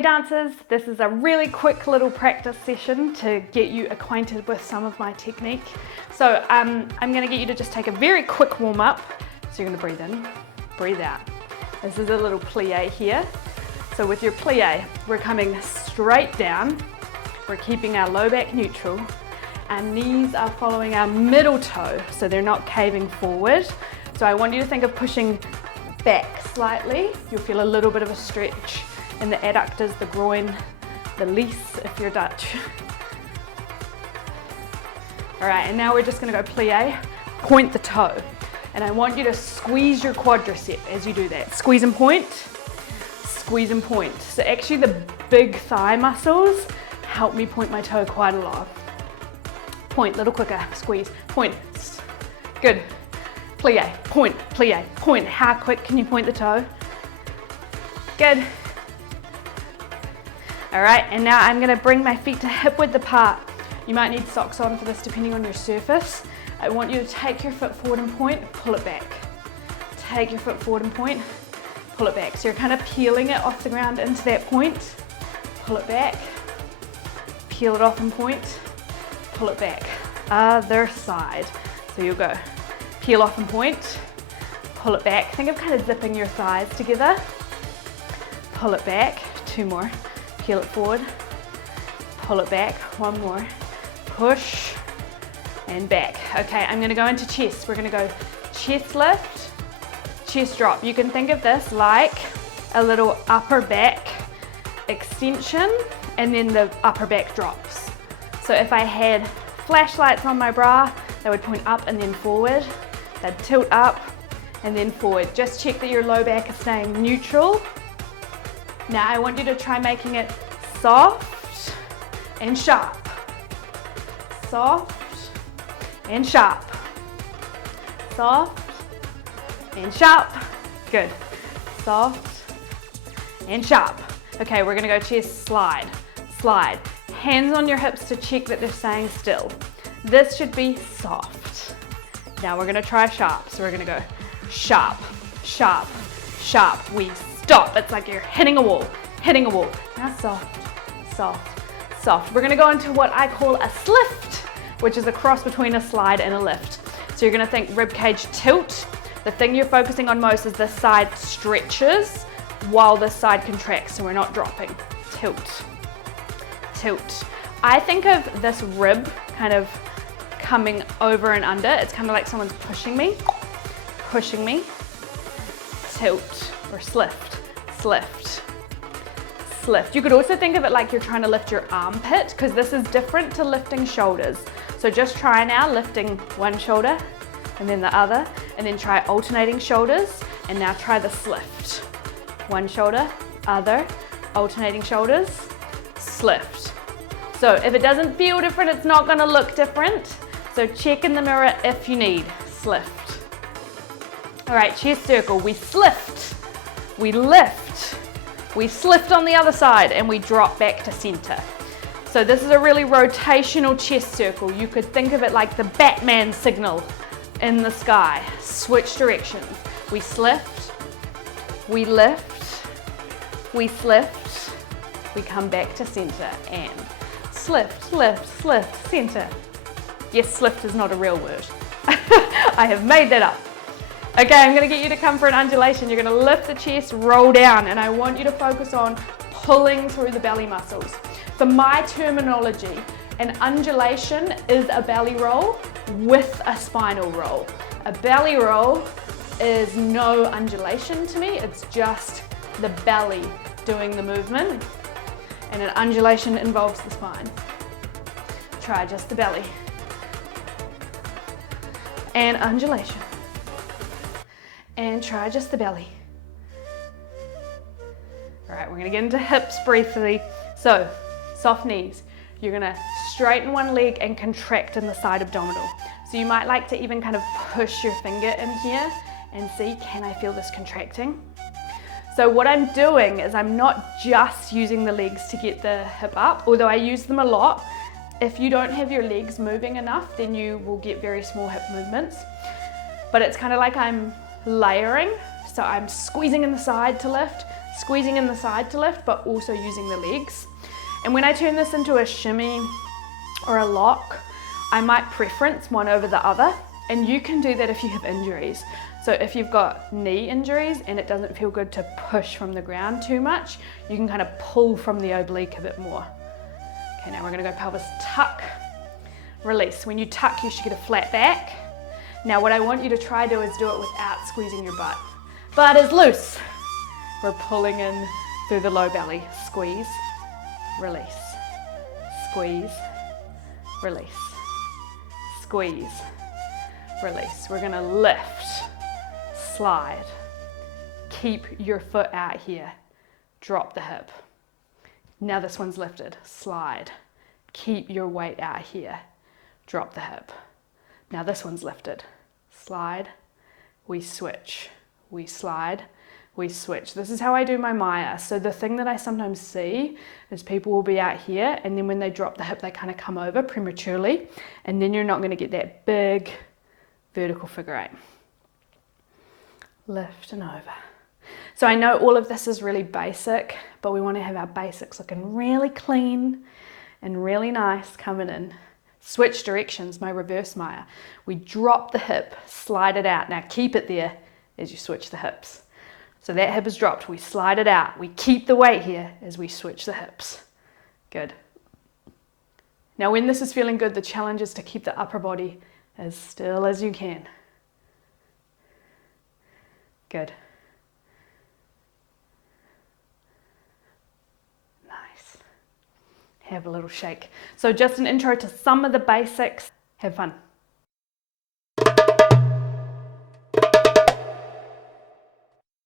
Hey dancers, this is a really quick little practice session to get you acquainted with some of my technique. So I'm going to get you to just take a very quick warm up. So you're going to breathe in, breathe out. This is a little plie here. So with your plie, we're coming straight down. We're keeping our low back neutral. Our knees are following our middle toe, so they're not caving forward. So I want you to think of pushing back slightly. You'll feel a little bit of a stretch in the adductors, the groin, the lies if you're Dutch. All right, and now we're just gonna go plie, point the toe. And I want you to squeeze your quadricep as you do that. Squeeze and point, squeeze and point. So actually the big thigh muscles help me point my toe quite a lot. Point, little quicker, squeeze, point, good. Plie, point, plie, point. How quick can you point the toe? Good. All right, and now I'm gonna bring my feet to hip width apart. You might need socks on for this depending on your surface. I want you to take your foot forward and point, pull it back. Take your foot forward and point, pull it back. So you're kind of peeling it off the ground into that point, pull it back, peel it off and point, pull it back. Other side. So you'll go peel off and point, pull it back. Think of kind of zipping your thighs together, pull it back, two more. Peel it forward, pull it back, one more, push and back. Okay, I'm gonna go into chest. We're gonna go chest lift, chest drop. You can think of this like a little upper back extension and then the upper back drops. So if I had flashlights on my bra, they would point up and then forward. They'd tilt up and then forward. Just check that your low back is staying neutral. Now I want you to try making it soft and sharp. Soft and sharp. Soft and sharp. Good. Soft and sharp. Okay, we're gonna go chest slide. Slide. Hands on your hips to check that they're staying still. This should be soft. Now we're gonna try sharp. So we're gonna go sharp, sharp, sharp. We stop. It's like you're hitting a wall, hitting a wall. Now soft, soft, soft. We're gonna go into what I call a slift, which is a cross between a slide and a lift. So you're gonna think rib cage tilt. The thing you're focusing on most is this side stretches while this side contracts, so we're not dropping. Tilt, tilt. I think of this rib kind of coming over and under. It's kind of like someone's pushing me, tilt, or slift. Slift, slift. You could also think of it like you're trying to lift your armpit, because this is different to lifting shoulders. So just try now lifting one shoulder and then the other, and then try alternating shoulders, and now try the slift. One shoulder, other, alternating shoulders, slift. So if it doesn't feel different, it's not gonna look different. So check in the mirror if you need, slift. All right, chest circle, we slift, we lift, we slift on the other side, and we drop back to center. So this is a really rotational chest circle. You could think of it like the Batman signal in the sky. Switch directions. We slift, we lift, we slift, we come back to center, and slift, lift, slift, center. Yes, slift is not a real word. I have made that up. Okay, I'm gonna get you to come for an undulation. You're gonna lift the chest, roll down, and I want you to focus on pulling through the belly muscles. For my terminology, an undulation is a belly roll with a spinal roll. A belly roll is no undulation to me, it's just the belly doing the movement, and an undulation involves the spine. Try just the belly. And undulation. And try just the belly. All right, we're gonna get into hips briefly. So, soft knees. You're gonna straighten one leg and contract in the side abdominal. So you might like to even kind of push your finger in here and see, can I feel this contracting? So what I'm doing is I'm not just using the legs to get the hip up, although I use them a lot. If you don't have your legs moving enough, then you will get very small hip movements. But it's kind of like I'm layering. So I'm squeezing in the side to lift, squeezing in the side to lift, but also using the legs. And when I turn this into a shimmy or a lock, I might preference one over the other. And you can do that if you have injuries. So if you've got knee injuries and it doesn't feel good to push from the ground too much, you can kind of pull from the oblique a bit more. Okay, now we're gonna go pelvis tuck, release. When you tuck, you should get a flat back. Now what I want you to try to do is do it without squeezing your butt. Butt is loose. We're pulling in through the low belly. Squeeze, release, squeeze, release, squeeze, release. We're gonna lift, slide, keep your foot out here, drop the hip. Now this one's lifted, slide, keep your weight out here, drop the hip. Now this one's lifted, slide, we switch, we slide, we switch. This is how I do my Maya. So the thing that I sometimes see is people will be out here and then when they drop the hip, they kind of come over prematurely and then you're not gonna get that big vertical figure eight. Lift and over. So I know all of this is really basic, but we want to have our basics looking really clean and really nice coming in. Switch directions, my reverse Maya. We drop the hip, slide it out. Now keep it there as you switch the hips. So that hip is dropped, we slide it out. We keep the weight here as we switch the hips. Good. Now when this is feeling good, the challenge is to keep the upper body as still as you can. Good. Nice. Have a little shake. So just an intro to some of the basics. Have fun.